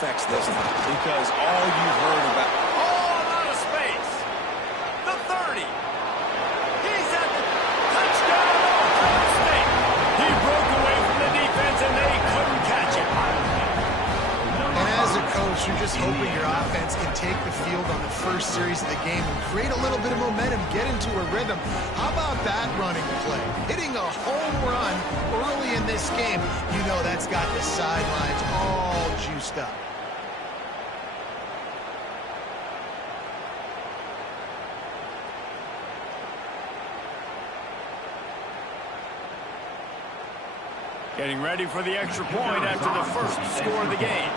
effects this time because all you've heard about... Oh, out of space. The 30. He's at the touchdown. Ohio State. He broke away from the defense, and they couldn't catch him. And as a coach, you're just hoping your offense can take the field on the first series of the game and create a little bit of momentum, get into a rhythm. How about that running play? Hitting a home run early in this game. You know that's got the sidelines all juiced up. Getting ready for the extra point after the first score of the game.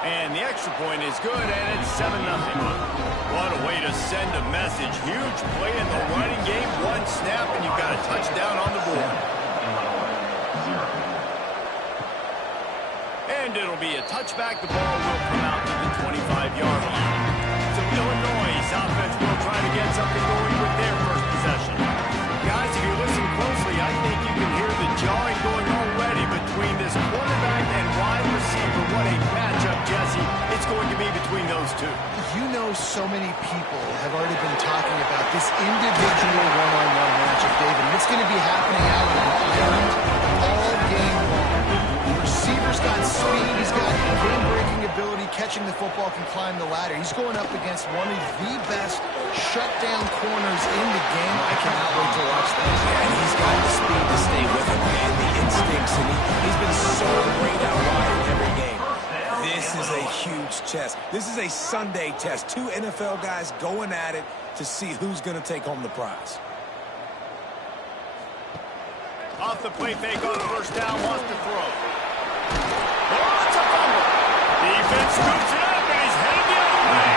And the extra point is good, and it's 7-0. What a way to send a message. Huge play in the running game. One snap, and you've got a touchdown on the board. And it'll be a touchback. The ball will come out to the 25-yard line. So Illinois' offense will try to get something going with their first possession. Guys, if you listen closely, I think you can hear the jawing going already between this quarterback and wide receiver. What a matchup, Jesse. It's going to be between those two. You know so many people have already been talking about this individual one-on-one matchup, David. And it's going to be happening out in Ireland all game long. The receiver's got speed. He's got game-breaking ability. Catching the football, can climb the ladder. He's going up against one of the best shutdown corners in the game. I cannot wait to watch this. And he's got the speed to stay with him and the instincts, and he's been so great out wide in every game. This is a huge test. This is a Sunday test. Two NFL guys going at it to see who's going to take home the prize. Off the play fake on first down, wants to throw. Oh, it's a fumble. Defense scoops it up, and he's headed the other way.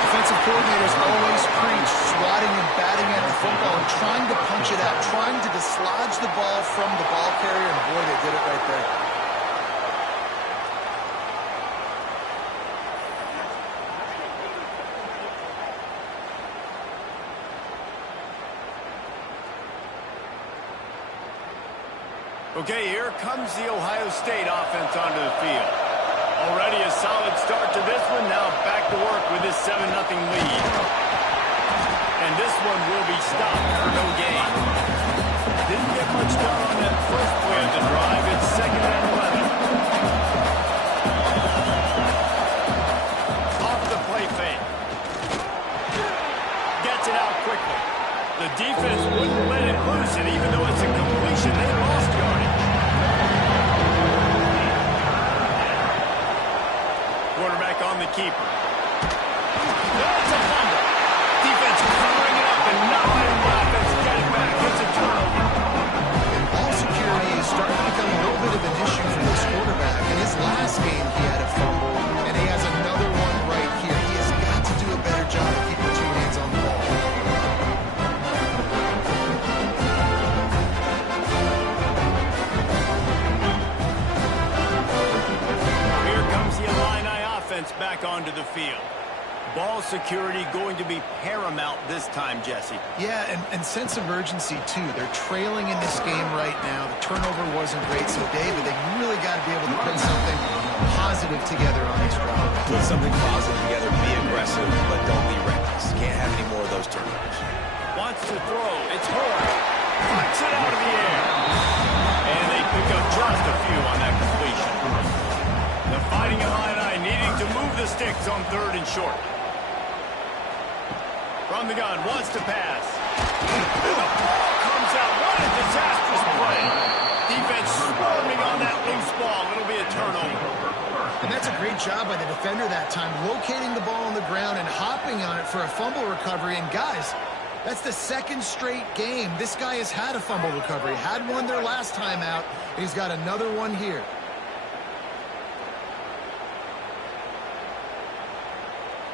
Defensive coordinators always preach swatting and batting at the football and trying to punch it out, trying to dislodge the ball from the ball carrier, and boy, they did it right there. Okay, here comes the Ohio State offense onto the field. Already a solid start to this one. Now back to work with this 7-0 lead. And this one will be stopped for no gain. Didn't get much done on that first play of the drive. It's 2nd and 11. Off the play fake. Gets it out quickly. The defense wouldn't let it loose, and even though it's a completion, they lost yardage. Quarterback on the keeper. That's a fumble. Defense covering it up and not letting the offense get it back. It's a turnover. And ball security is starting to become a little bit of an issue for this quarterback. In his last game, he had a fumble, and he has another one right here. He has got to do a better job of keeping two hands on the ball. Back onto the field. Ball security going to be paramount this time, Jesse. Yeah, and sense of urgency, too. They're trailing in this game right now. The turnover wasn't great, so, David, they really got to be able to put something positive together on this drive. Put something positive together, be aggressive, but don't be reckless. Can't have any more of those turnovers. Wants to throw. It's Horn. Flicks it out of the air. And they pick up just a few on that completion. The Fighting Illini needing to move the sticks on 3rd and short. From the gun, wants to pass. And the ball comes out. What a disastrous play. Defense swarming on that loose ball. It'll be a turnover. And that's a great job by the defender that time, locating the ball on the ground and hopping on it for a fumble recovery. And guys, that's the 2nd straight game. This guy has had a fumble recovery. Had one there last time out. And he's got another one here.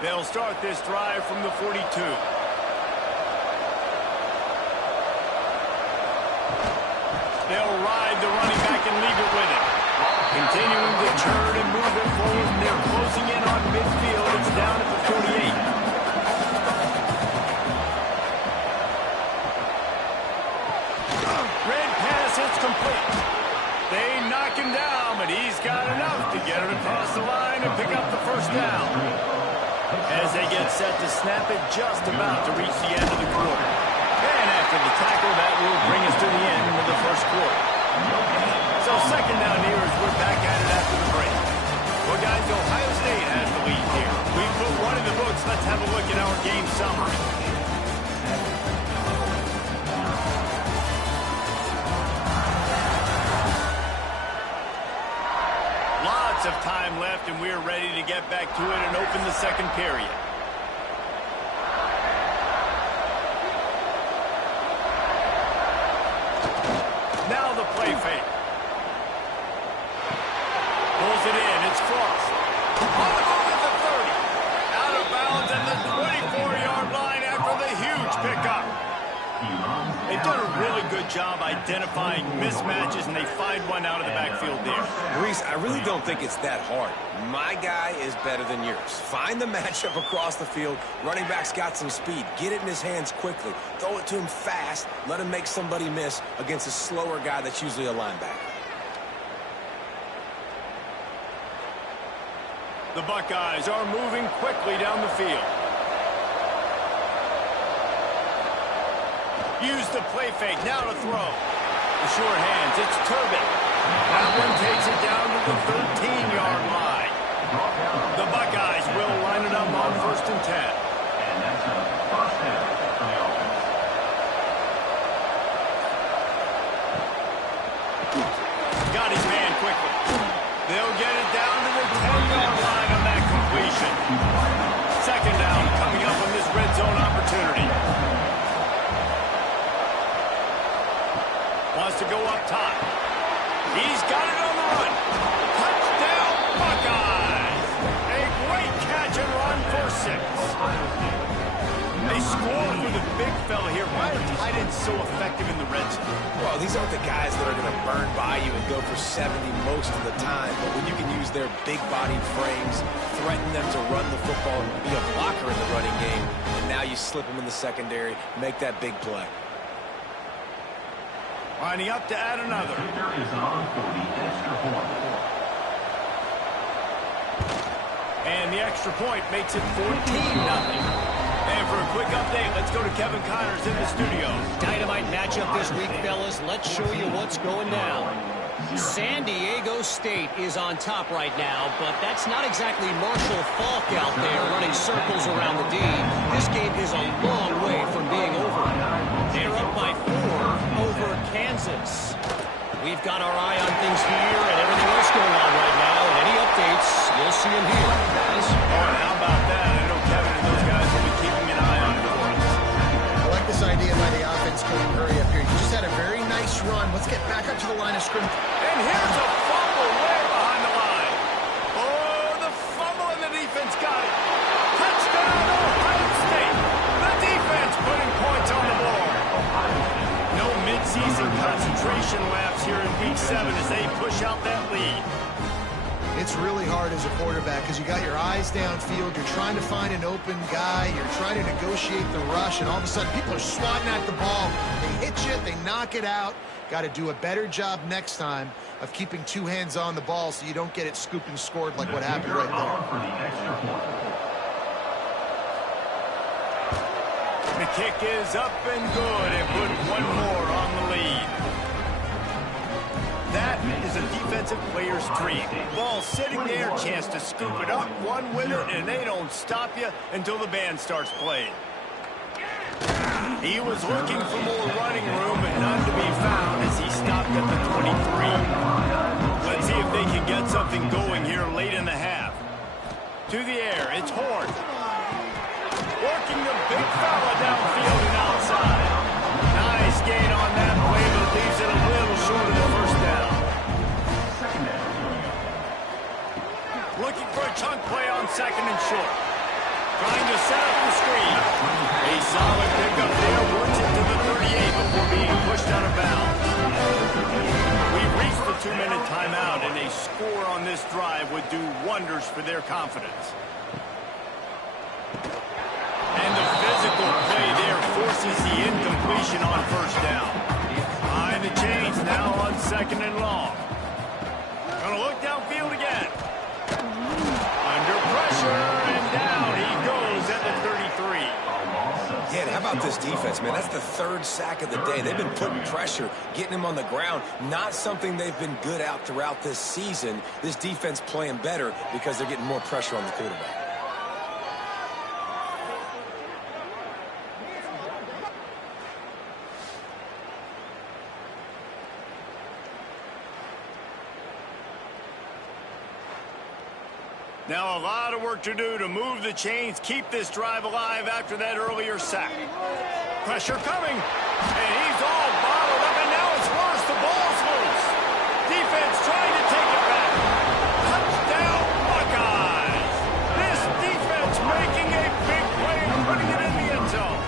They'll start this drive from the 42. They'll ride the running back and leave it with him. Continuing to churn and move it forward, and they're closing in on midfield. It's down at the 48. Red pass, it's complete. They knock him down. he's got enough to get it across the line and pick up the first down. As they get set to snap it, just about to reach the end of the quarter. And after the tackle, that will bring us to the end of the first quarter. So second down here as we're back at it after the break. Well, guys, Ohio State has the lead here. We put one in the books. Let's have a look at our game summary. Lots of time left, and we're ready to get back to it and open the second period. Now the play fake. Pulls it in. It's Frost. On the move at the 30. Out of bounds at the 24-yard line after the huge pickup. They've done a really good job identifying mismatches, and they find one out of the backfield there. Reese, I really don't think it's that hard. My guy is better than yours. Find the matchup across the field. Running back's got some speed. Get it in his hands quickly. Throw it to him fast. Let him make somebody miss against a slower guy that's usually a linebacker. The Buckeyes are moving quickly down the field. Use the play fake, now to throw. The short hands, it's Turbin. That one takes it down to the 13-yard line. The Buckeyes will line it up on 1st and 10. And that's a first down for the offense. Got his man quickly. They'll get it down to the 10-yard line on that completion. Second down coming up on this red zone opportunity. Wants to go up top. He's got it on the run. Touchdown, Buckeyes! A great catch and run for 6. They scored with a big fella here. Why are tight ends so effective in the red zone? Well, these aren't the guys that are going to burn by you and go for 70 most of the time. But when you can use their big-bodied frames, threaten them to run the football and be a blocker in the running game, and now you slip them in the secondary, make that big play. Lining up to add another. And the extra point makes it 14-0. And for a quick update, let's go to Kevin Connors in the studio. Dynamite matchup this week, fellas. Let's show you what's going down. San Diego State is on top right now, but that's not exactly Marshall Faulk out there running circles around the D. This game is a long way from being over. They're up by 4 over Kansas. We've got our eye on things here and everything else going on right now, and any updates, you'll see them here, guys. Oh, and how about that? I know Kevin and those guys will be keeping an eye on it for us. I like this idea by the offense going hurry up here. You just had a very nice run. Let's get back up to the line of scrimmage. And here's a fumble way behind the line. Oh, the fumble and the defense got it. Touchdown, Ohio State. The defense putting points on the board. No midseason concentration laps here in Week 7 as they push out that lead. It's really hard as a quarterback because you got your eyes downfield. You're trying to find an open guy. You're trying to negotiate the rush, and all of a sudden people are swatting at the ball. They hit you. They knock it out. Got to do a better job next time of keeping 2 hands on the ball so you don't get it scooped and scored like what happened right there. The kick is up and good and put one more on the lead. That is a defensive player's dream. Ball sitting there, chance to scoop it up, one with it, and they don't stop you until the band starts playing. He was looking for more running room, but none to be found as he stopped at the 23. Let's see if they can get something going here late in the half. To the air, it's Horn. Working the big fella downfield and outside. Nice gain on that play, but leaves it a little short of the first down. Looking for a chunk play on 2nd and short. Trying to set up the screen. A solid pickup there, works it to the 38 before being pushed out of bounds. We've reached the 2-minute timeout, and a score on this drive would do wonders for their confidence. And the physical play there forces the incompletion on 1st down. Behind the chains now on 2nd and long. Gonna look down Yeah, and how about this defense, man? That's the third sack of the day. They've been putting pressure, getting him on the ground. Not something they've been good at throughout this season. This defense playing better because they're getting more pressure on the quarterback. Now a lot of work to do to move the chains, keep this drive alive after that earlier sack. Pressure coming, and he's all bottled up, and now it's worse. The ball's loose. Defense trying to take it back. Touchdown, Buckeyes. This defense making a big play and putting it in the end zone.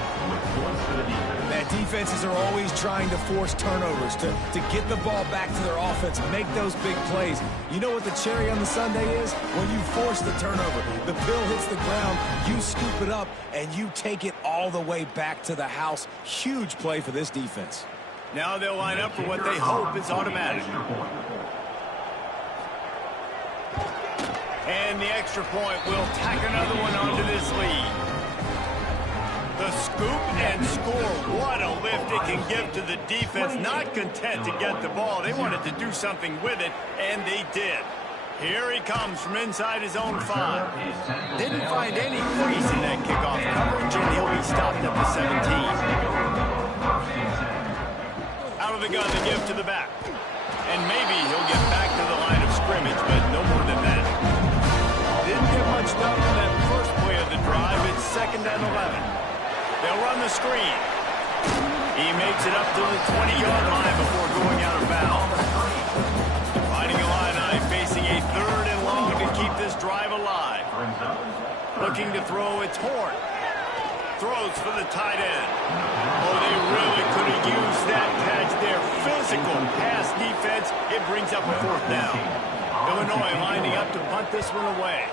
Man, defenses are always trying to force turnovers, to get the ball back to their offense, make those big plays. You know what the cherry on the sundae is? When you force the turnover, the pill hits the ground, you scoop it up, and you take it all the way back to the house. Huge play for this defense. Now they'll line up for what they hope is automatic. And the extra point will tack another one onto this lead. The scoop and score. What a lift it can give to the defense. Not content to get the ball. They wanted to do something with it, and they did. Here he comes from inside his own 5. Didn't find any crease in that kickoff coverage, and he'll be stopped at the 17. Out of the gun, the give to the back. And maybe he'll get back to the line of scrimmage, but no more than that. Didn't get much done on that first play of the drive. It's 2nd and 11. They'll run the screen. He makes it up to the 20-yard line before going out of bounds. Finding Illini facing a 3rd and long to keep this drive alive. Looking to throw, it's Horn. Throws for the tight end. Oh, they really could have used that catch there. Physical pass defense. It brings up a 4th down. Illinois lining up to punt this one away.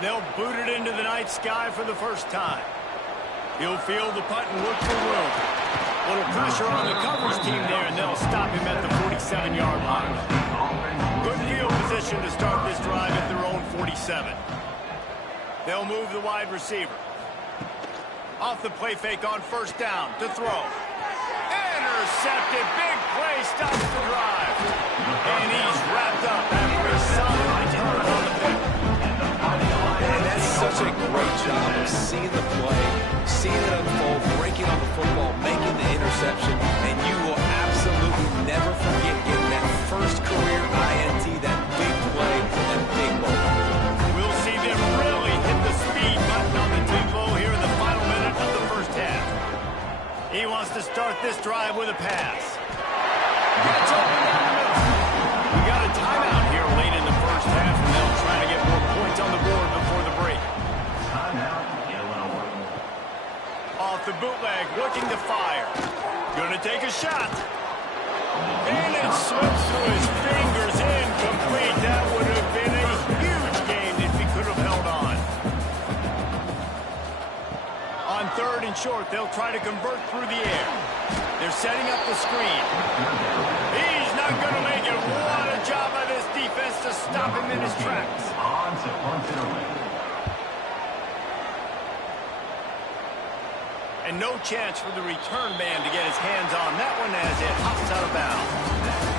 They'll boot it into the night sky for the first time. He'll field the punt and look for room. Little pressure on the coverage team there, and they'll stop him at the 47-yard line. Good field position to start this drive at their own 47. They'll move the wide receiver. Off the play fake on 1st down to throw. Intercepted. Big play stops the drive. And he's wrapped up after a solid return on the pick. And that's such a great job of seeing the play, seeing it unfold, breaking on the football, making the interception, and you will absolutely never forget getting that first career INT, that big play, that big moment. We'll see them really hit the speed button on the tempo here in the final minute of the first half. He wants to start this drive with a pass. Gets open down the middle. We got a timeout here late in the first half, and they'll try to get more points on the board before the break. Off the bootleg, looking to fire. Gonna take a shot. And it slips through his fingers, incomplete. That would have been a huge gain if he could have held on. On 3rd and short, they'll try to convert through the air. They're setting up the screen. He's not going to make it. What a job by this defense to stop him in his tracks. And no chance for the return man to get his hands on that one as it hops out of bounds.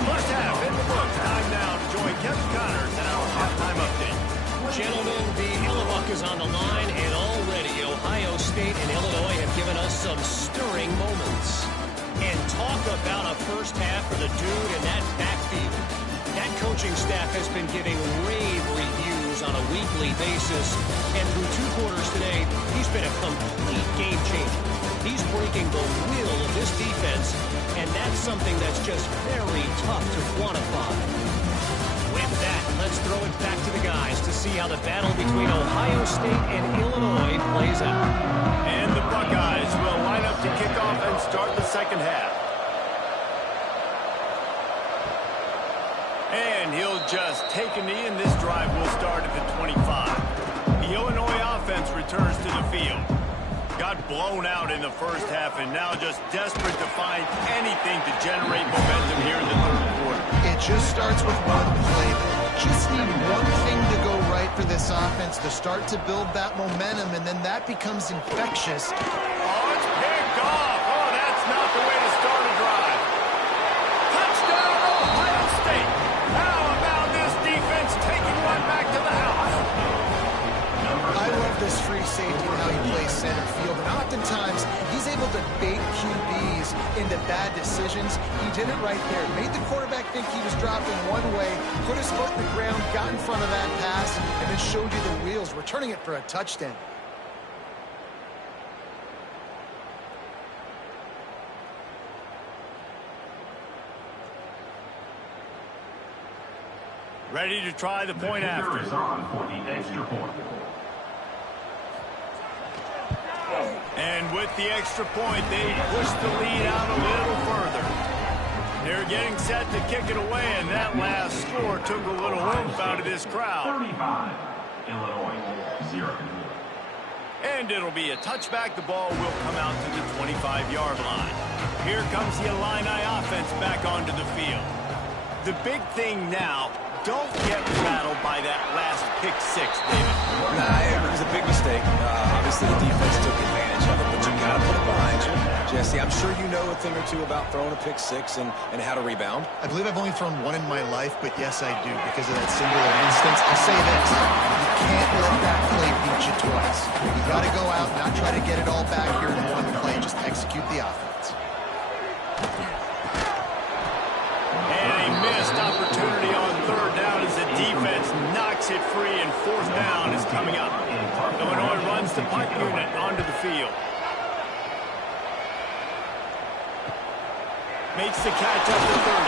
First half in the books. Time now to join Kevin Connors in our halftime update. Gentlemen, the Illibuck is on the line, and already Ohio State and Illinois have given us some stirring moments. And talk about a first half for the dude in that backfield. That coaching staff has been giving rave reviews on a weekly basis, and through 2 quarters today, he's been a complete game changer. He's breaking the will of this defense, and that's something that's just very tough to quantify. With that, let's throw it back to the guys to see how the battle between Ohio State and Illinois plays out. And the Buckeyes will line up to kick off and start the second half. And he'll just take a knee, and this drive will start at the 25. The Illinois offense returns to the field. Got blown out in the first half, and now just desperate to find anything to generate momentum here in the 3rd quarter. It just starts with one play. Just need one thing to go right for this offense to start to build that momentum, and then that becomes infectious. Oh, it's picked. into bad decisions. He did it right there. Made the quarterback think he was dropping one way, put his foot in the ground, got in front of that pass, and then showed you the wheels, returning it for a touchdown. Ready to try the point after. Is on for the extra point. And with the extra point, they push the lead out a little further. They're getting set to kick it away, and that last score took a little oomph out of this crowd. 35, Illinois, 0. And it'll be a touchback. The ball will come out to the 25-yard line. Here comes the Illini offense back onto the field. The big thing now, don't get rattled by that last pick six, David. Nah, it was a big mistake. Obviously, the defense took advantage of it, but you got to put it behind you. Jesse, I'm sure you know a thing or two about throwing a pick six and how to rebound. I believe I've only thrown one in my life, but yes, I do, because of that singular instance. I'll say this. You can't let that play beat you twice. You got to go out, not try to get it all back here in one play. Just execute the offense. And a missed opportunity on third down as the defense knocks it free, and fourth down is coming up. Illinois runs the punt unit onto the field. Makes the catch up to 30.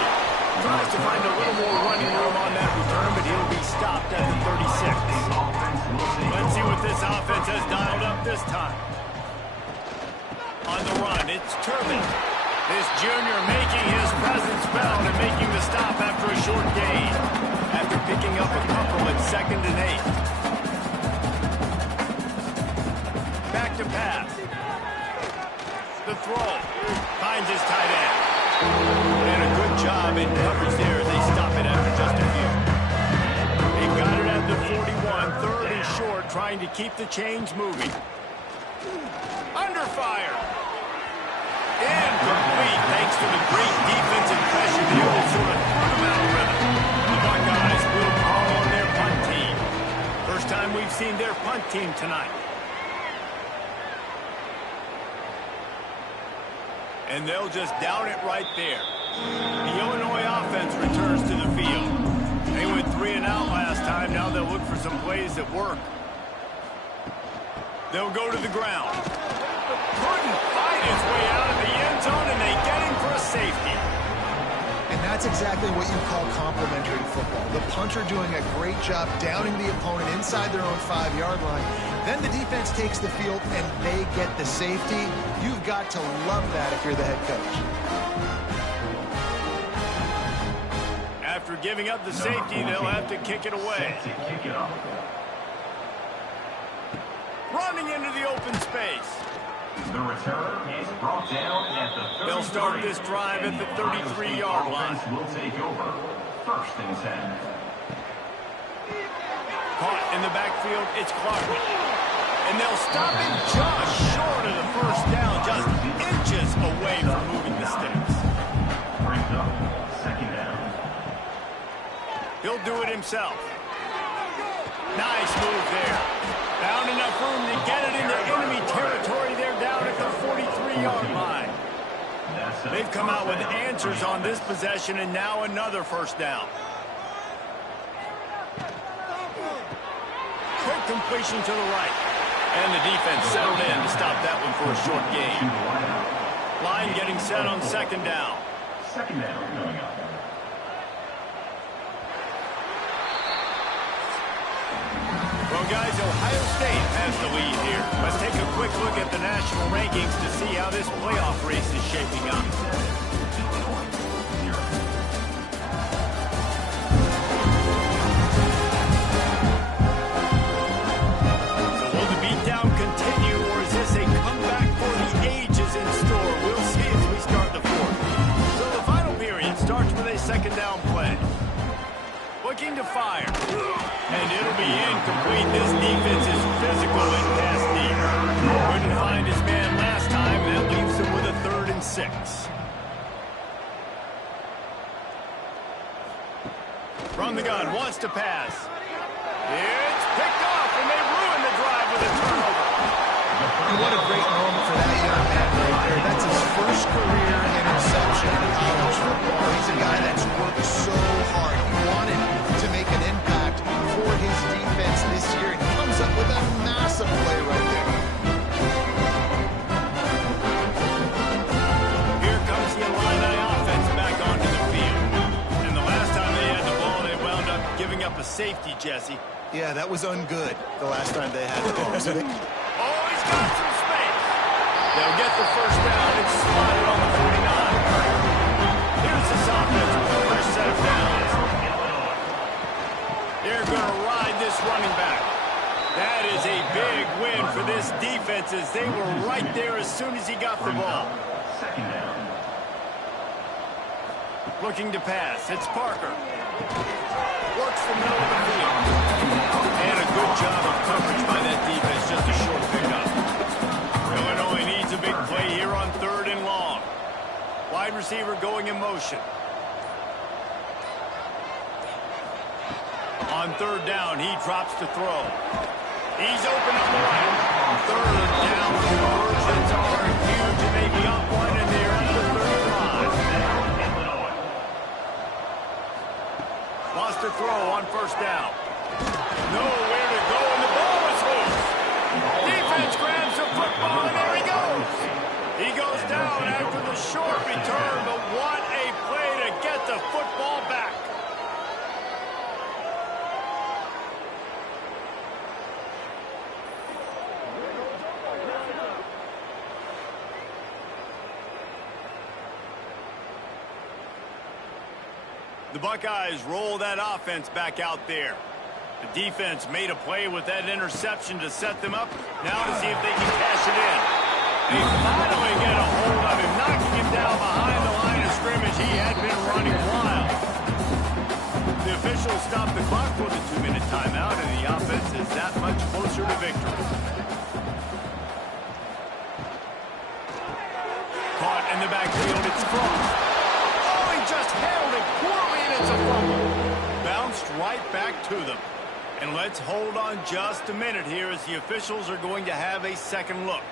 Tries to find a little more running room on that return, but he'll be stopped at the 36. Let's see what this offense has dialed up this time. On the run, it's Turbin. This junior making his presence felt and making the stop after a short gain. After picking up a couple at 2nd and 8. Back to pass. The throw. Finds his tight end. And a good job in coverage there. They stop it after just a few. They got it at the 41. 3rd and short, trying to keep the chains moving. Under fire. Incomplete, thanks to the great defensive pressure there that sort of threw them out of rhythm. The Buckeyes will call on their punt team. First time we've seen their punt team tonight. And they'll just down it right there. The Illinois offense returns to the field. They went 3 and out last time. Now they'll look for some plays that work. They'll go to the ground. Couldn't fight his way out of the end zone, and they get him for a safety. And that's exactly what you call complementary football. The punter doing a great job downing the opponent inside their own 5-yard line. Then the defense takes the field, and they get the safety. You've got to love that if you're the head coach. After giving up the safety, they'll have to kick it away. Running into the open space. The return is brought down at the 33. They'll start this drive at the 33-yard line. Will take over. 1st and 10. Caught in the backfield, it's Clark. And they'll stop it just short of the 1st down, just inches away from moving the sticks. Brings up 2nd down. He'll do it himself. Nice move there. Found enough room to get it into enemy territory. They're down at the 43-yard line. They've come out with answers on this possession, and now another 1st down. Quick completion to the right. And the defense settled in to stop that one for a short gain. Line getting set on 2nd down. 2nd down coming up. Well, guys, Ohio State has the lead here. Let's take a quick look at the national rankings to see how this playoff race is shaping up. So will the beatdown continue, or is this a comeback for the ages in store? We'll see as we start the 4th. So the final period starts with a 2nd down play. Looking to fire. And it'll be incomplete. This defense is physical and pass deep. Couldn't find his man last time. That leaves him with a 3rd and 6. From the gun, wants to pass. It's picked off, and they ruin the drive with a turnover. And what a great moment for that young man right there. That's his first career safety, Jesse. Yeah, that was ungood the last time they had the ball. So Oh, he's got some space. They'll get the first down. It's slotted on the 49. Here's this offense with a fresh set of downs. They're going to ride this running back. That is a big win for this defense as they were right there as soon as he got the ball. Looking to pass. It's Parker. Works the middle of the field. And a good job of coverage by that defense. Just a short pickup. Illinois needs a big play here on 3rd and long. Wide receiver going in motion. On 3rd down, he drops to throw. He's open on the right. 3rd down conversions are huge, and they got one, and they're at the 35. Lost a throw on 1st down. Nowhere to go, and the ball is loose. Defense grabs the football, and there he goes. He goes down after the short return, but what a play to get the football back. The Buckeyes roll that offense back out there. The defense made a play with that interception to set them up. Now to see if they can cash it in. They finally get a hold of him, knocking him down behind the line of scrimmage. He had been running wild. The officials stopped the clock for the 2-minute timeout, and the offense is that much closer to victory. Caught in the backfield, it's Frost. Oh, he just held it poorly, and it's a fumble. Bounced right back to them. And let's hold on just a minute here as the officials are going to have a second look.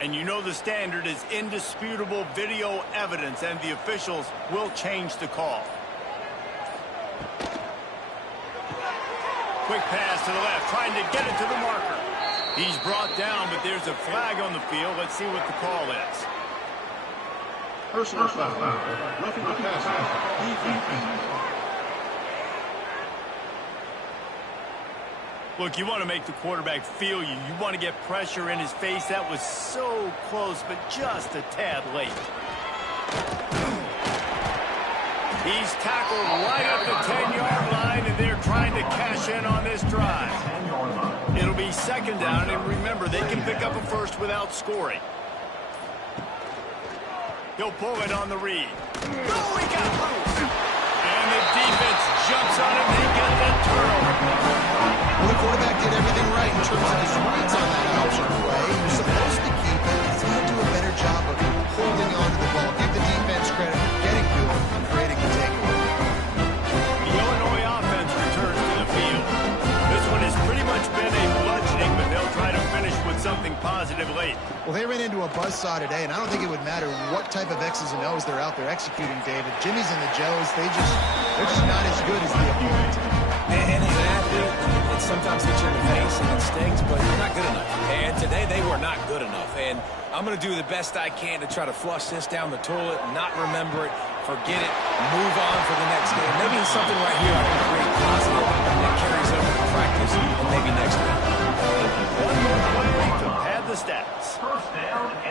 And you know the standard is indisputable video evidence, and the officials will change the call. Quick pass to the left, trying to get it to the marker. He's brought down, but there's a flag on the field. Let's see what the call is. Personal foul. Roughing the passer. Look, you want to make the quarterback feel you. You want to get pressure in his face. That was so close, but just a tad late. He's tackled right at the 10-yard line, and they're trying to cash in on this drive. It'll be 2nd down, and remember, they can pick up a first without scoring. He'll pull it on the read. Oh, he got loose. And the defense jumps on him. They get the turnover. Well, the quarterback did everything right in terms of his reads on that option play. He was supposed to keep it. He's got to do a better job of holding on to the ball. Give the defense credit for getting to him and creating the takeaway. The Illinois offense returns to the field. This one has pretty much been a bludgeoning, but they'll try to finish with something positive late. Well, they ran into a buzzsaw today, and I don't think it would matter what type of X's and O's they're out there executing, David. Jimmy's and the Joes, they're just not as good as the opponent. And as an athlete, it sometimes hits you in the face and it stings, but you're not good enough. And today they were not good enough. And I'm going to do the best I can to try to flush this down the toilet, not remember it, forget it, move on for the next game. Maybe something right here I can create positive that carries over to practice and maybe next week. One more play to pad the stats.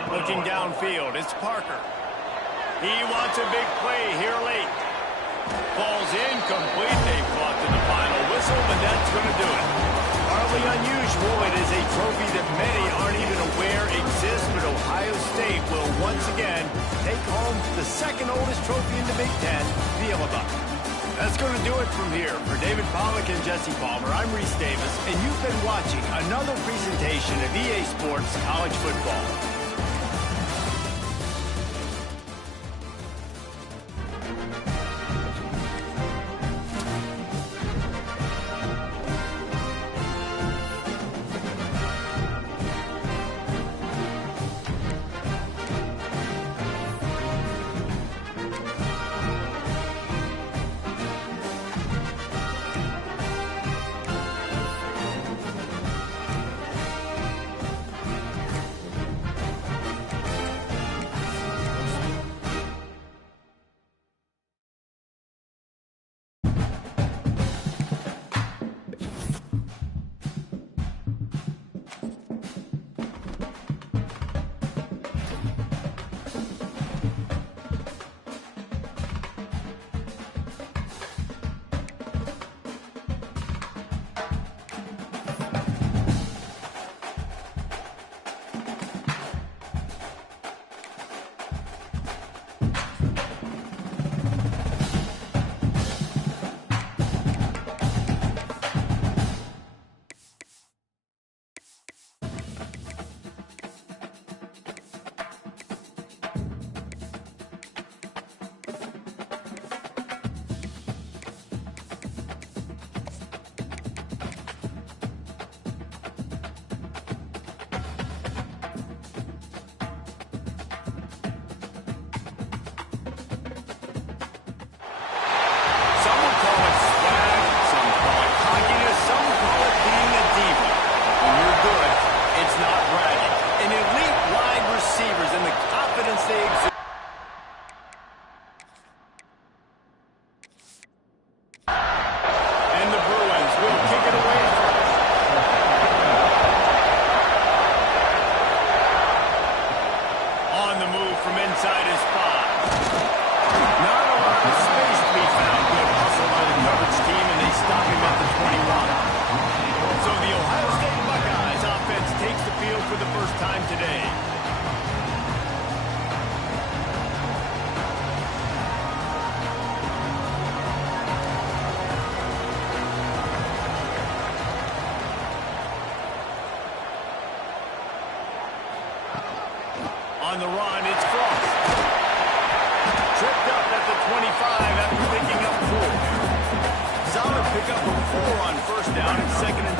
Looking downfield, it's Parker. He wants a big play here late. Falls incomplete. They fought to the final whistle, but that's going to do it. Hardly unusual. It is a trophy that many aren't even aware exists, but Ohio State will once again take home the 2nd oldest trophy in the Big Ten, the Yellow Buck. That's going to do it from here. For David Pollack and Jesse Palmer, I'm Reese Davis, and you've been watching another presentation of EA Sports College Football.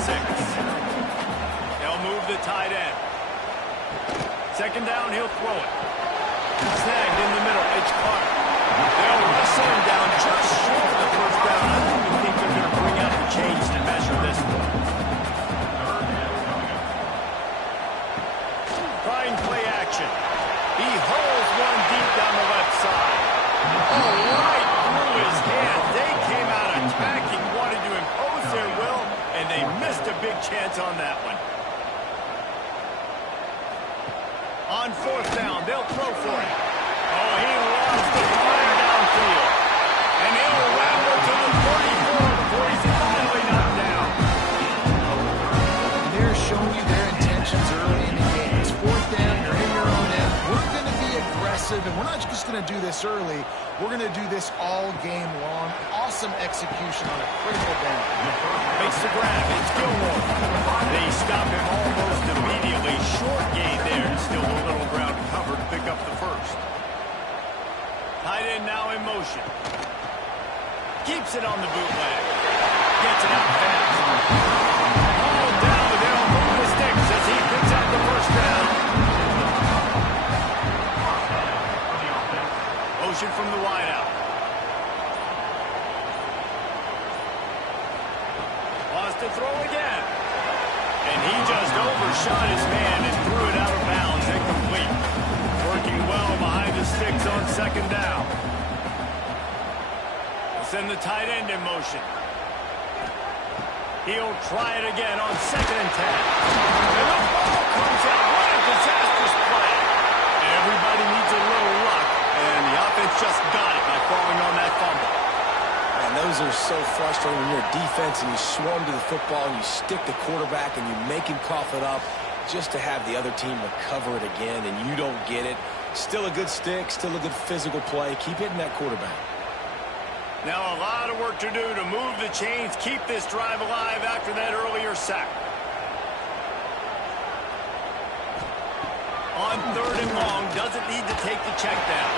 6. They'll move the tight end. Second down, he'll throw it. Snagged in the middle. It's Clark. They'll wrestle him down just short of the first down. I don't even think they're going to bring out the chains to measure this one. Trying play action. He hauls one deep down the left side. Oh, right through his hands. They came out attacking, wanted to impose their will, and they missed a big chance on that one. On fourth down, they'll throw for it. Oh, he lost the fire downfield. And he'll ramble to the 34 before he's finally knocked down. They're showing you their intentions early in the game. It's fourth down, you're in your own end. We're going to be aggressive, and we're not just going to do this early. We're going to do this all game long. Awesome execution on a critical down. Makes the grab. It's Gilmore. They stop him almost immediately. Short gain there. Still a little ground covered to pick up the first. Tight end now in motion. Keeps it on the bootleg. Gets it out fast. All down, but they don't move the sticks as he picks out the first down. Motion from the wideout. Wants to throw again. And he just overshot his man and threw it out of bounds. Incomplete. Working well behind the sticks on second down. We'll send the tight end in motion. He'll try it again on 2nd and 10. And the ball comes out. What a disastrous play. Everybody needs a little luck, and the offense just got it by falling on that fumble. And those are so frustrating when you're a defense and you swarm to the football and you stick the quarterback and you make him cough it up just to have the other team recover it again and you don't get it. Still a good stick, still a good physical play. Keep hitting that quarterback. Now a lot of work to do to move the chains, keep this drive alive after that earlier sack. On 3rd and long, doesn't need to take the check down.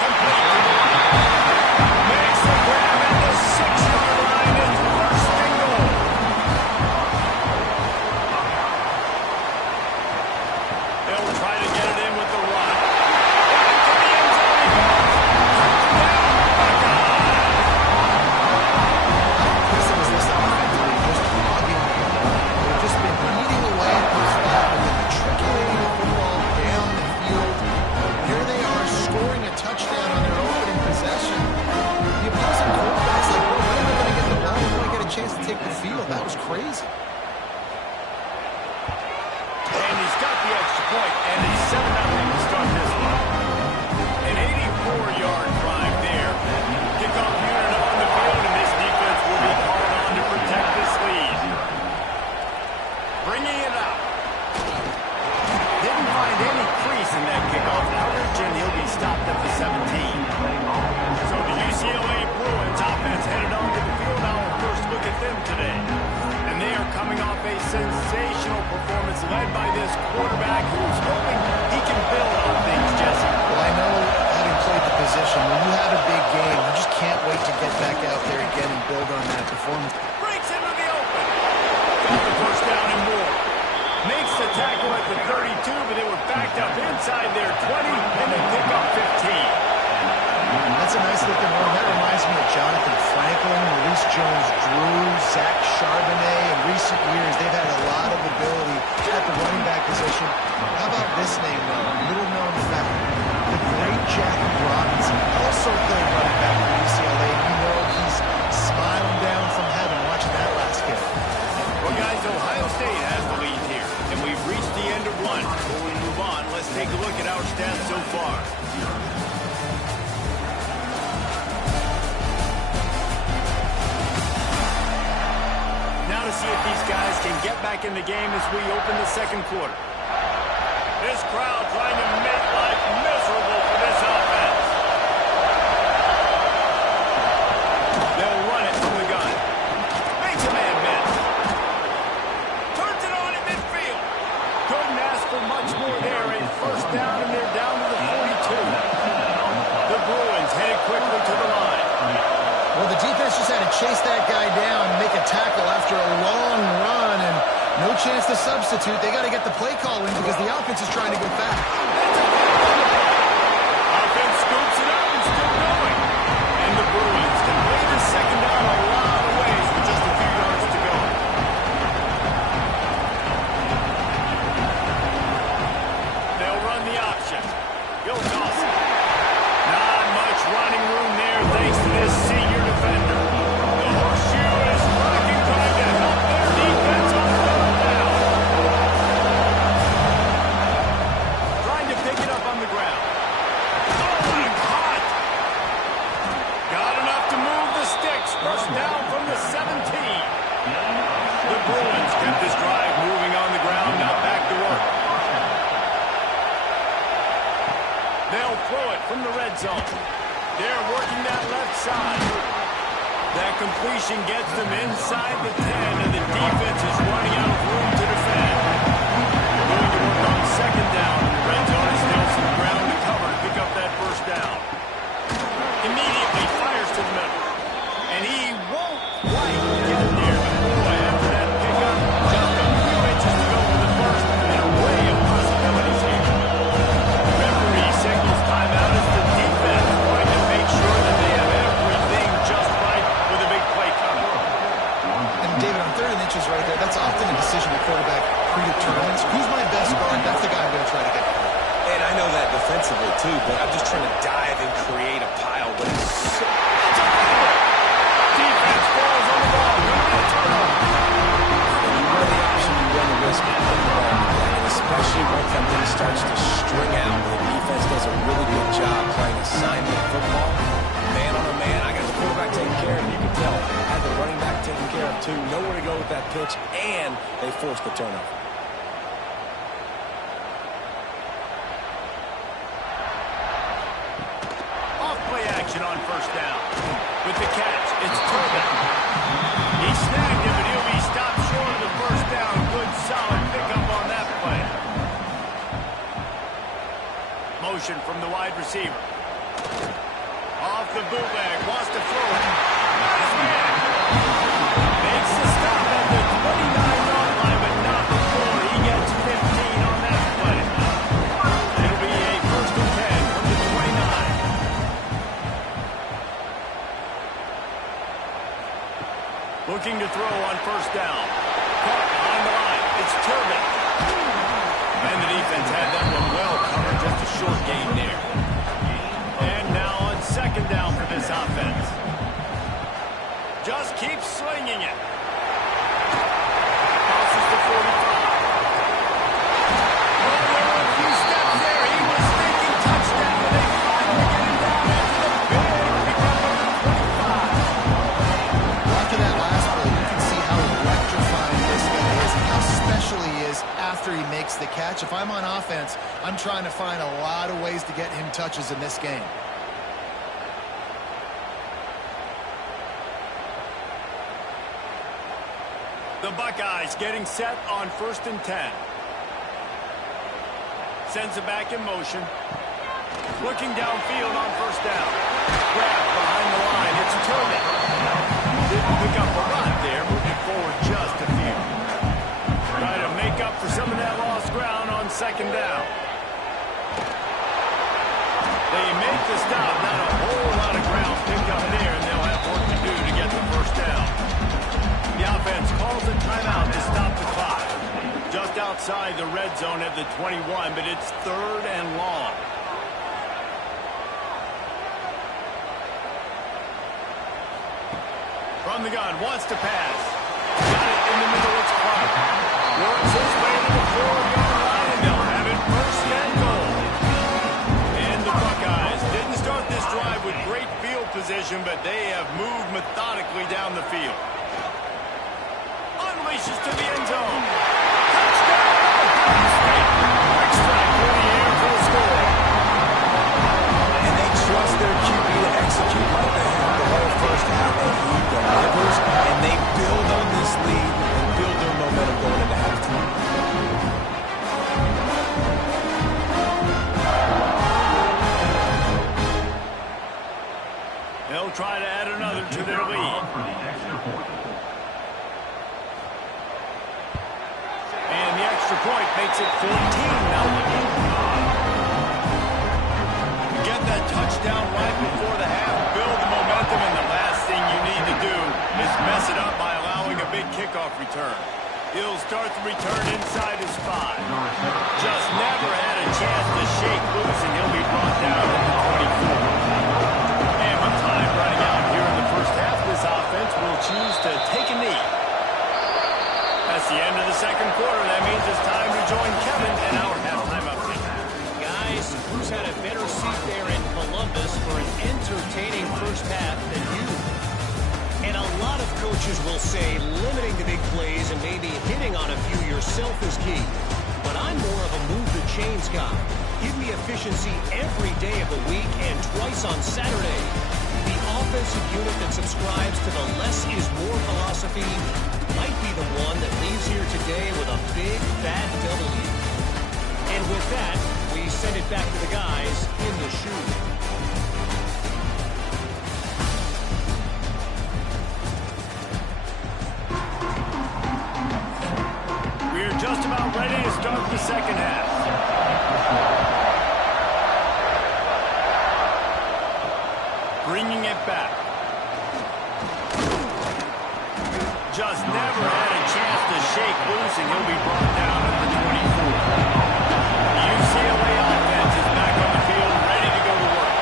Complete to the line. Makes the grab at the 6-yard line. It's first and goal. They'll try to get it in with the run. Into the end zone. This was this offense just hogging the ball. They've just been eating away at this ball and then matriculating the football down the field. Here they are scoring a touchdown on their opening possession. The opposing quarterback's like, well, when am I going to get the ball? When do I get a chance to take the field? That was crazy. And he's got the extra point, and he's 7-0 to start this one. An 84-yard drive there. Kickoff unit on the field, and this defense will be called on to protect this lead. Bringing it out. Didn't find any crease in that kickoff coverage, and he'll be stopped at the 17. So the UCLA Bruins offense headed onto the field. Now we'll first look at them today. And they are coming off a sensational performance led by this quarterback who's hoping he can build on things, Jesse. Well, I know, having played the position, when you have a big game, you just can't wait to get back out there again and build on that performance. Breaks into the open. Got the first down and more. Makes the tackle at the 32, but they were backed up inside their 20, and they pick up 15. That's a nice looking run. That reminds me of Jonathan Franklin, Maurice Jones-Drew, Zach Charbonnet. In recent years, they've had a lot of ability at the running back position. How about this name, though? Little known fact. The great Jackie Robinson also played running back for UCLA. You know he's smiling down from heaven watching that last game. Well, guys, Ohio State has the lead here, and we've reached the end of one. Before we move on, let's take a look at our stats so far. To see if these guys can get back in the game as we open the second quarter. This crowd trying to make life miserable for this offense. They'll run it from the gun. Makes a man miss. Turns it on at midfield. Couldn't ask for much more there. A first down, and they're down to the 42. The Bruins headed quickly to the line. Well, the defense just had to chase that guy down and make a tackle after a long chance to substitute. They got to get the play call in because the offense is trying to go fast. Offense scoops it up and still going. And the Bruins can play this second down a lot of ways with just a few yards to go. They'll run the option. He'll toss it. Not much running room there thanks to this senior defender. The horseshoe is rocking, trying to help their defense on third down. Trying to pick it up on the ground. Oh, and caught. Got enough to move the sticks. First down from the 17. The Bruins kept this drive moving on the ground, now back to work. They'll throw it from the red zone. They're working that left side. That completion gets them inside the 10, and the defense is running out of room to defend. They're going to work on second down. The red zone is still some ground to cover to pick up that first down. Immediately fires to the middle. And he won't quite get there. But boy, after that pickup, just a few inches to go for the first, and a way of possibilities here. Referee signals timeout as the defense wanting to make sure that they have everything just right with a big play coming. And David, on 3rd and inches right there, that's often a decision the quarterback predetermines. Who's my best guard? That's the guy I'm going to try to get. And I know that defensively, too, but I'm just trying to dive and create a pile. But it's so... Defense falls on the ball. Going to be a turnover. When you run the option, you run the risk of putting the ball in the play. And especially once that thing starts to string out, the defense does a really good job playing assignment football. Man on a man, I got the quarterback taking care of it. You can tell. I had the running back taken care of, too. Nowhere to go with that pitch, and they forced the turnover. On first down. With the catch, it's Turbin. He snagged him, but he'll be stopped short of the first down. Good, solid pickup on that play. Motion from the wide receiver. Off the bootleg, wants to throw it. Makes the stop at the 29-yard line, but not before he gets 15 on that play. It'll be a 1st and 10 from the 29. Looking to throw on first down. Caught on the line. It's Turbin. And the defense had that one well covered. Just a short gain there. And now on second down for this offense. Just keep slinging it. Passes to 45. Oh, there were a few steps there. He was thinking touchdown, and they finally get him down into the big pickup on the 25. After that last play, you can see how electrifying this guy is and how special he is after he makes the catch. If I'm on offense, I'm trying to find a lot of ways to get him touches in this game. The Buckeyes getting set on 1st and 10. Sends it back in motion. Looking downfield on first down. Grab behind the line. It's Turbin. Didn't pick up a lot there. Moving forward just a few. Try to make up for some of that lost ground on second down. They make the stop. Not a whole lot of ground picked up there, and they'll have work to do to get the first down. The offense calls a timeout to stop the clock. Just outside the red zone at the 21, but it's 3rd and long. From the gun, wants to pass. Got it in the middle, it's Clark. Works his way to the 4-yard line, and they'll have it 1st and goal. And the Buckeyes didn't start this drive with great field position, but they have moved methodically down the field. Unleashes to the end zone. Touchdown! Quick strike through the air for the score. And they trust their QB to execute like they have the whole first half. And he delivers, and they build on this lead and build their momentum going into halftime. They'll try to add another to their lead. extra point makes it 14-0. Get that touchdown right before the half, build the momentum, and the last thing you need to do is mess it up by allowing a big kickoff return. He'll start the return inside his 5. Just never had a chance to shake loose, and he'll be brought down at the 24. And with time running out here in the first half, this offense will choose to take a knee. That's the end of the second quarter. That means it's time to join Kevin in our halftime update. Guys, who's had a better seat there in Columbus for an entertaining first half than you? And a lot of coaches will say limiting the big plays and maybe hitting on a few yourself is key. But I'm more of a move the chains guy. Give me efficiency every day of the week and twice on Saturday. The offensive unit that subscribes to the less is more philosophy might be the one that leaves here today with a big, fat W. And with that, we send it back to the guys in the shoe. We're just about ready to start the second half. Bringing it back. Just never had a chance to shake loose, and he'll be brought down at the 24. The UCLA offense is back on the field, ready to go to work.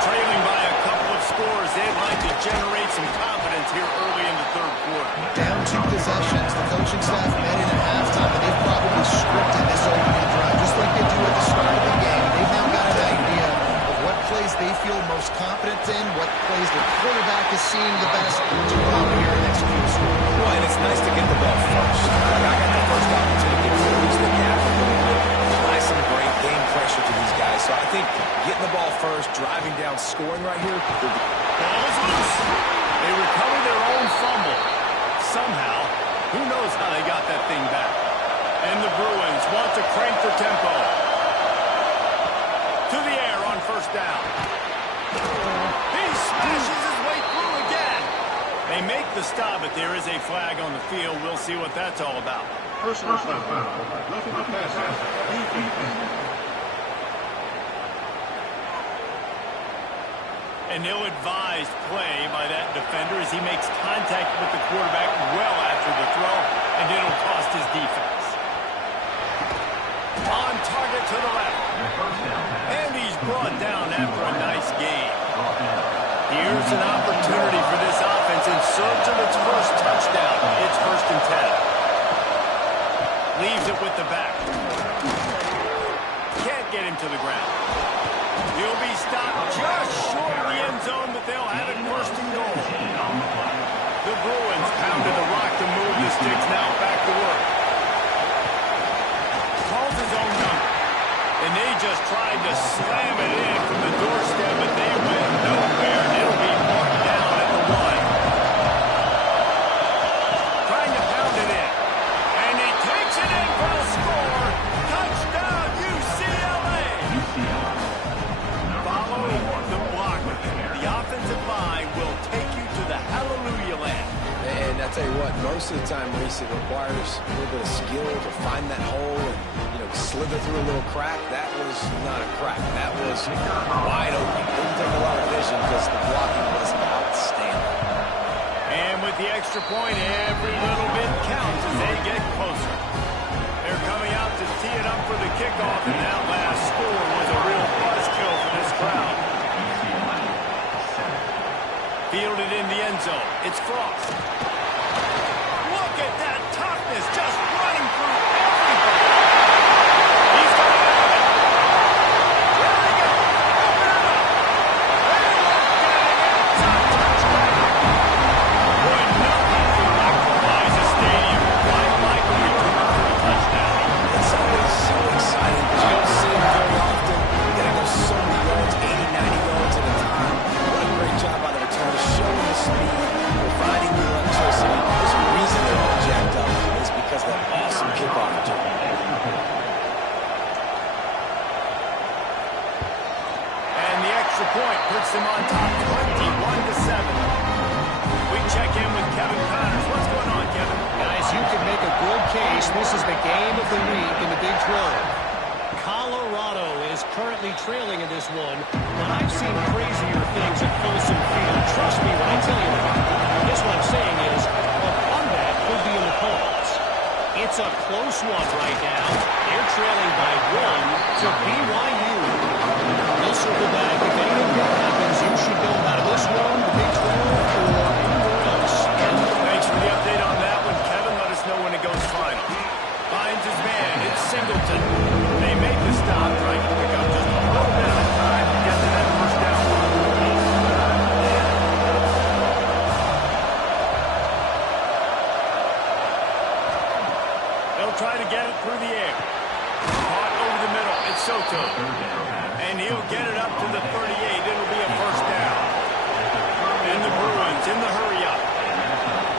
Trailing by a couple of scores, they'd like to generate some confidence here early in the third quarter. Down 2 possessions, the coaching staff met in at halftime, and they've probably scripted this opening drive, just like they do at the start of the game. They've now got an idea of what plays they feel most confident in, what plays the quarterback is seeing the best to go out here and execute a score. Well, and it's nice to get the ball first. I got the first opportunity to close the gap a little bit, apply some great game pressure to these guys. So I think getting the ball first, driving down, scoring right here. Ball's loose. They recover their own fumble. Somehow, who knows how they got that thing back. And the Bruins want to crank the tempo. To the air on first down. He smashes his way through again. They make the stop, but there is a flag on the field. We'll see what that's all about. Personal foul. Roughing the passer. Defense. An ill-advised play by that defender as he makes contact with the quarterback well after the throw, and it'll cost his defense. On target to the left. And he's brought down after a nice gain. Here's an opportunity for this offense in search of its first touchdown. It's 1st and 10. Leaves it with the back. Can't get him to the ground. He'll be stopped just short of the end zone, but they'll have it 1st and goal. The Bruins pounded the rock to move the sticks, now back to work. Calls his own number. And they just tried to slam it in from the doorstep, but they went nowhere. It'll be marked down at the 1. Trying to pound it in. And he takes it in for the score. Touchdown, UCLA! Follow the block. The offensive line will take you to the hallelujah land. And I tell you what, most of the time, Reese, it requires a little bit of skill to find that hole and, slither through a little crack. That was not a crack. That was wide open. Didn't take a lot of vision because the blocking was outstanding. And with the extra point, every little bit counts as they get closer. They're coming out to tee it up for the kickoff, and that last score was a real buzzkill for this crowd. Fielded in the end zone. It's Frost. Look at that toughness, just running through everybody. He's got it. There they go. Open it up. They look at it. It's a touchdown. Boy, nothing can equalize a stadium quite like a return for a touchdown. It's always so exciting because you don't see it very often. You got to go so many yards, 80, 90 yards at a time. What a great job by the return, showing the speed, providing the this is the game of the week in the Big 12. Colorado is currently trailing in this one, but I've seen crazier things at Folsom Field. Trust me when I tell you that. I guess what I'm saying is a comeback could be in the cards. It's a close one right now. They're trailing by 1 to BYU. We'll circle back. If anything good happens, you should know about this one, the Big 12, or anywhere else. Thanks for the update on that one, Kevin. Let us know when it goes final. Finds his man. It's Singleton. They make the stop, trying to pick up just a little bit of time to get to that first down. They'll try to get it through the air. Caught over the middle. It's Soto. And he'll get it up to the 38. It'll be a first down. And the Bruins in the hurry-up.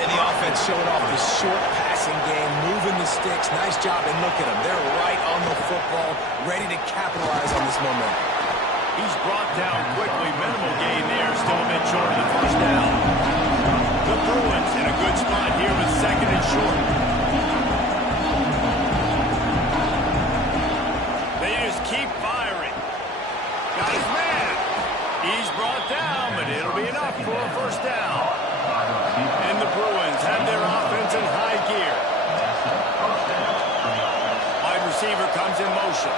And the offense showing off the short passing game, moving the sticks. Nice job, and look at them. They're right on the football, ready to capitalize on this momentum. He's brought down quickly. Minimal gain there. Still a bit short of the first down. The Bruins in a good spot here with second and short. They just keep firing. Got his man. He's brought down, but it'll be enough for a first down. And the Bruins have their offense in high gear. Wide receiver comes in motion.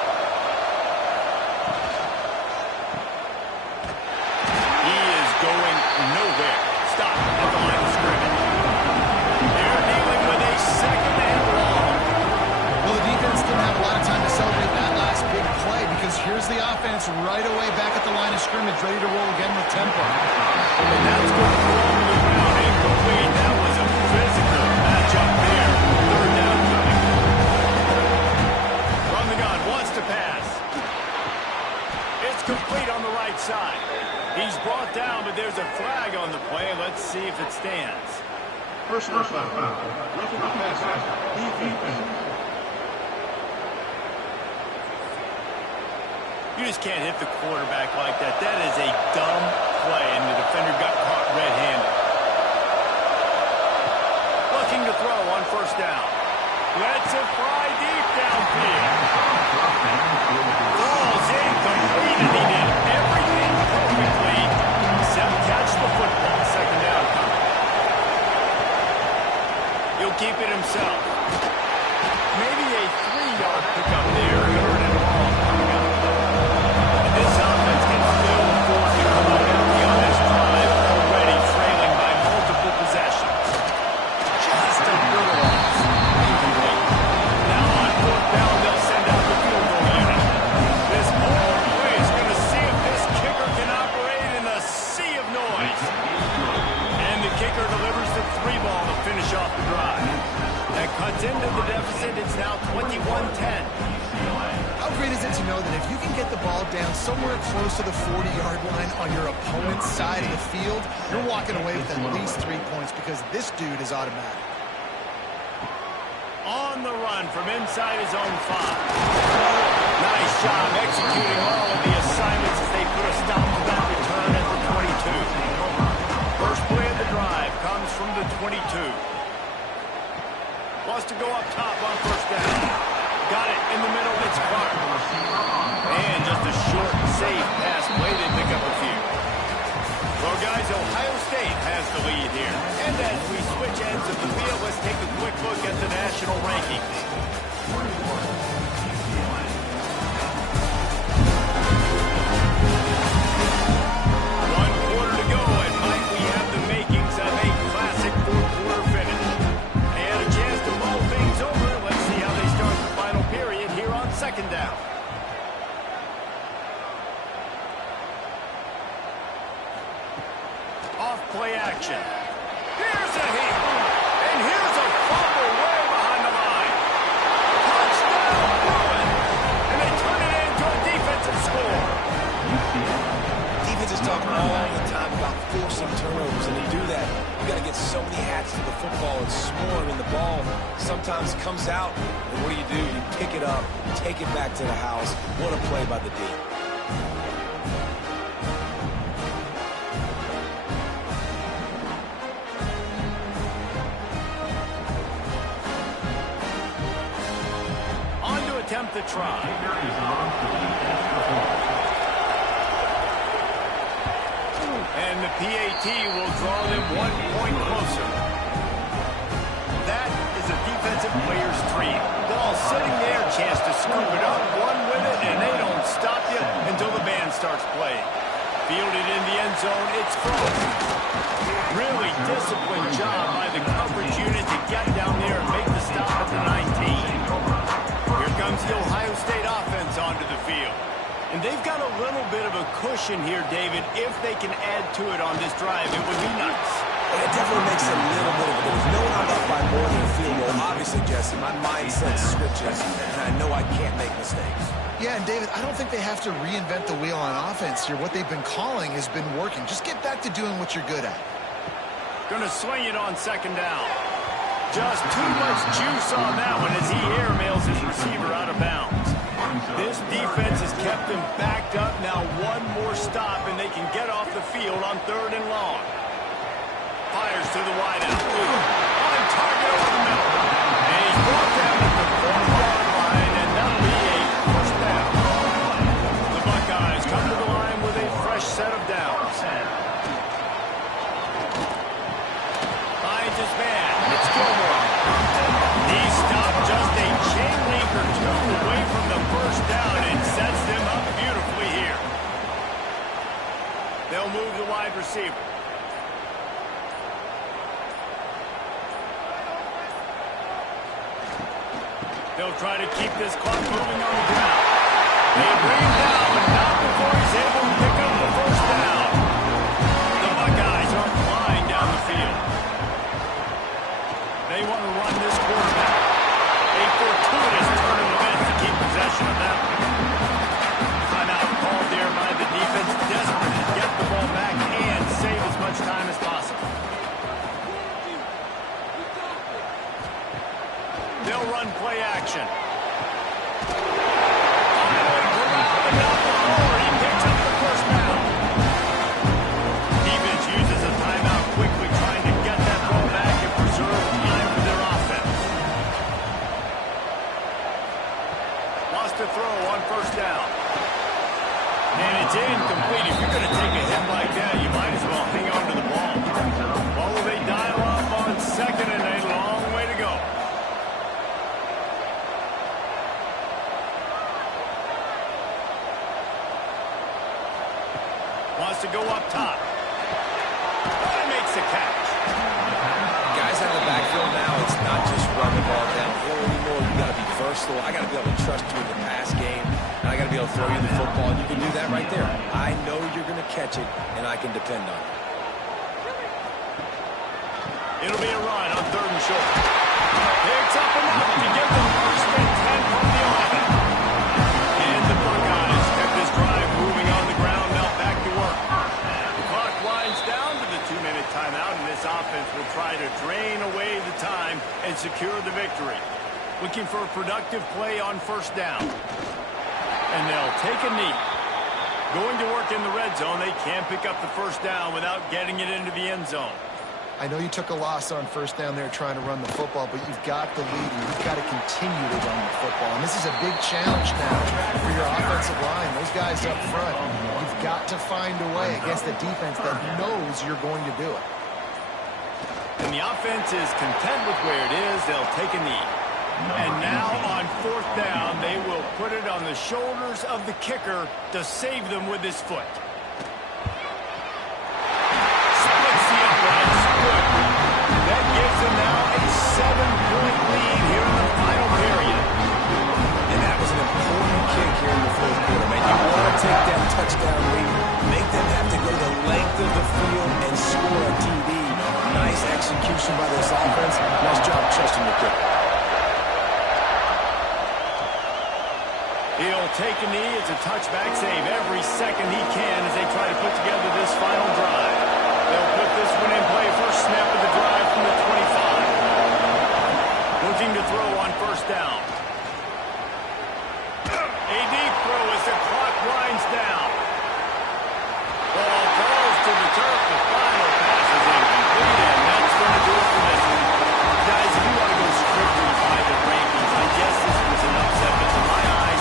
He is going nowhere. Stop at the line of scrimmage. They're dealing with a second and long. Well, the defense didn't have a lot of time to celebrate that last big play because here's the offense right away back at the line of scrimmage, ready to roll again with tempo. And that's going to throw him to the ground incomplete. That was a physical matchup there. Third down coming. From the gun, wants to pass. It's complete on the right side. He's brought down, but there's a flag on the play. Let's see if it stands. Personal foul. Roughing the passer. Defense. You just can't hit the quarterback like that. That is a dumb play, and the defender got caught red-handed. Looking to throw on first down. Lets it fly deep downfield. Falls incomplete, and he did everything perfectly except catch the football. Second down coming. He'll keep it himself. Maybe a 3-yard pickup there. Third and long coming up. This offense can still afford to come up empty on this drive, already trailing by multiple possessions. Just a little off. Incomplete. Now on fourth down, they'll send out the field goal unit. This whole play is going to see if this kicker can operate in a sea of noise. And the kicker delivers the 3-ball to finish off the drive. That cuts into the deficit. It's now 21-10. How great is it to know that if you can get the ball down somewhere close to the 40-yard line on your opponent's side of the field, you're walking away with at least 3 points because this dude is automatic. On the run from inside his own 5. Nice job executing all of the assignments as they put a stop to that return at the 22. First play of the drive comes from the 22. Wants to go up top on first down. Got it in the middle. It's Clark. And just a short, safe pass play. They pick up a few. Well, guys, Ohio State has the lead here. And as we switch ends of the field, let's take a quick look at the national rankings. One quarter to go, and might we have the makings of a classic fourth-quarter finish. They had a chance to mull things over. Let's see how they start the final period here on second down. Off-play action. Here's a hit. And here's a fumble way behind the line. Touchdown, Bruins. And they turn it into a defensive score. Defense is talking all the time about forcing turnovers, and to do that, you got to get so many hats to the football and swarm, and the ball sometimes comes out, and what do? You pick it up, take it back to the house. What a play by the D. the try. And the PAT will draw them 1 point closer. That is a defensive player's dream. Ball sitting there, chance to scoop it up, run with it, and they don't stop you until the band starts playing. Fielded in the end zone, it's thrown. Really disciplined job by the coverage unit to get down there and make the stop at the 19. Here comes the Ohio State offense onto the field. And they've got a little bit of a cushion here, David. If they can add to it on this drive, it would be nice. It definitely makes a little bit of a difference. Knowing I'm up by more than a field goal, obviously, Jesse, my mindset switches, and I know I can't make mistakes. Yeah, and David, I don't think they have to reinvent the wheel on offense here. What they've been calling has been working. Just get back to doing what you're good at. Going to swing it on second down. Just too much juice on that one as he airmails his receiver out of bounds. This defense has kept them backed up. Now one more stop, and they can get off the field on 3rd and long. Fires to the wideout. On target over the middle. And he's brought down at the 40-yard line, and that'll be a first down. The Buckeyes come to the line with a fresh set of downs. Finds his man. It's Gilmore. He stopped just a chain link or two away from the first down and sets them up beautifully here. They'll move the wide receiver. They'll try to keep this clock moving on the ground. They bring him down, but not before he's able to pick up the first down. The Buckeyes are flying down the field. They want to run this quarterback. A fortuitous turn of events to keep possession of that one. Timeout called there by the defense, desperate to get the ball back and save as much time as possible. They'll run play action. Finally corralled enough before he picks up the first down. Defense uses a timeout quickly, trying to get that ball back and preserve time for their offense. Wants to throw on first down. And it's incomplete. If you're going to take a hit like that, you might as well hang on to the ball. Well, will they dial up on second and a long way to go? Wants to go up top. And makes the catch. Guys out of the backfield now, it's not just run the ball downfield anymore. You got to be versatile. I got to be able to trust you in the pass game, and I got to be able to throw you the football, and you can do that right there. I know you're going to catch it, and I can depend on it. It'll be a run on 3rd and short. Picks up enough to give them first and 10 from the 11. And the Buckeyes kept this drive moving on the ground. Now back to work. The clock winds down to the 2-minute timeout, and this offense will try to drain away the time and secure the victory. Looking for a productive play on first down. And they'll take a knee. Going to work in the red zone, they can't pick up the first down without getting it into the end zone. I know you took a loss on first down there trying to run the football, but you've got the lead, and you've got to continue to run the football. And this is a big challenge now for your offensive line. Those guys up front, you've got to find a way against a defense that knows you're going to do it. And the offense is content with where it is. They'll take a knee. And now on 4th down, they will put it on the shoulders of the kicker to save them with his foot. Splits the uprights. Good. That gives them now a 7-point lead here in the final period. And that was an important kick here in the 4th quarter, man. You want to take that touchdown lead, make them have to go the length of the field and score a TD. Nice execution by this offense. Nice job trusting the kicker. He'll take a knee. It's a touchback save every second he can as they try to put together this final drive. They'll put this one in play. First snap of the drive from the 25. Looking to throw on first down. A deep throw as the clock winds down. Ball falls to the turf. The final pass is incomplete, and that's going to do it for this one. Guys, if you want to go strictly by the rankings, I guess this was an upset, but to my eye,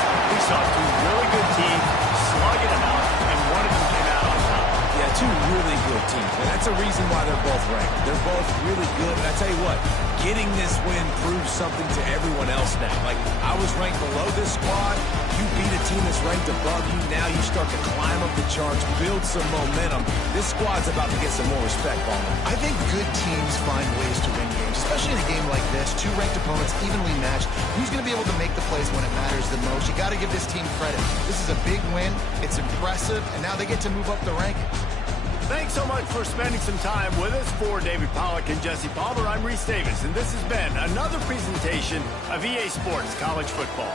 why they're both ranked. They're both really good. And I tell you what, getting this win proves something to everyone else now. Like, I was ranked below this squad. You beat a team that's ranked above you. Now you start to climb up the charts, build some momentum. This squad's about to get some more respect, Ballmer. I think good teams find ways to win games, especially in a game like this. Two ranked opponents evenly matched. Who's going to be able to make the plays when it matters the most? You got to give this team credit. This is a big win. It's impressive, and now they get to move up the rankings. Thanks so much for spending some time with us. For David Pollack and Jesse Palmer, I'm Reese Davis, and this has been another presentation of EA Sports College Football.